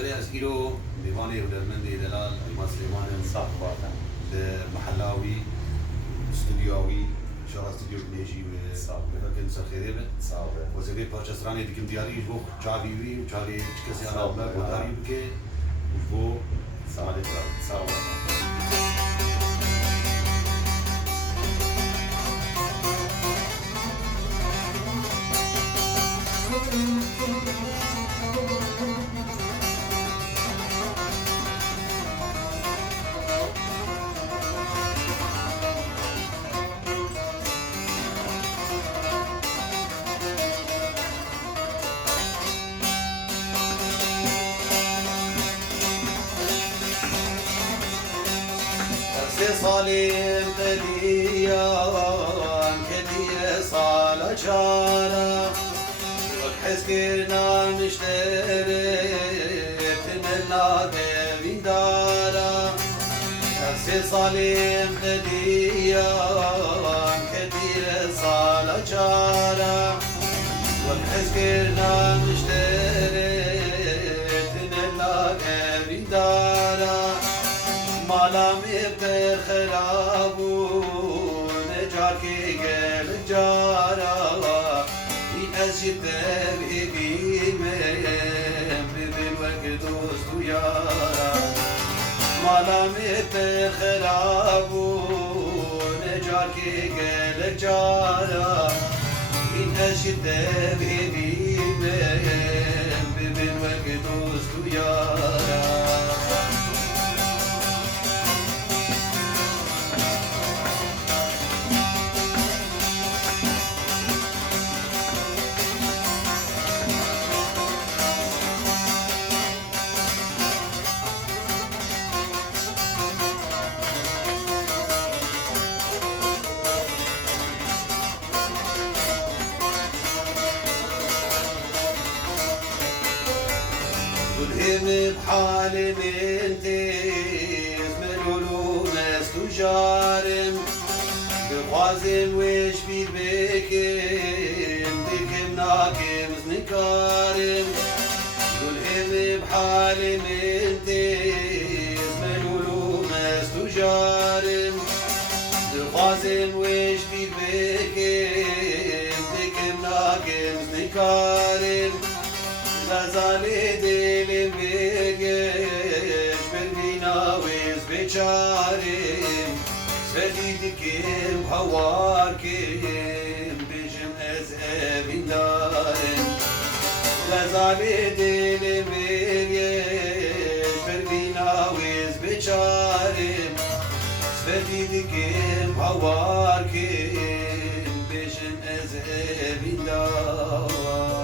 فريق اسكيلو ديواني ودرمندي دلال ايمان سليمان صح واضح. محلاوي استوديوي شارع استوديو بنيجي صح. ولكن سخيرة صح. وزبي بارشستراني ديكم دياري جو تشافي وتشافي كسي صح. انا بلا وداري بكي وجو سعادة صح. صالين قديان كدير صال شارع وحسكنا نشتري تمنا بين دارا نفسي صالين قديان كدير صال شارع وحسكنا نشتري تمنا بين دارا مالام ابتر خرابون جاركي قل جارا في أجد بهقيمة بالوقت دوست ويارا مالام ابتر خرابون جاركي قل جارا في أجد بهقيمة بالوقت دوست ويارا والهم بحال من تيز ملولو مستجارم بخوازم وش بيد بكم دكم ناكم زنكارم والهم بحال من تيز ملولو مستجارم بخوازم وش بيد بكم دكم ناكم زنكارم غزالي ديلم بيرجش بالبينا ويز بيشارم سفيدكم هواركم بجم أزهبين دارم غزالي ديلم بيرجش بالبينا ويز بيشارم سفيدكم هواركم بجم أزهبين دارم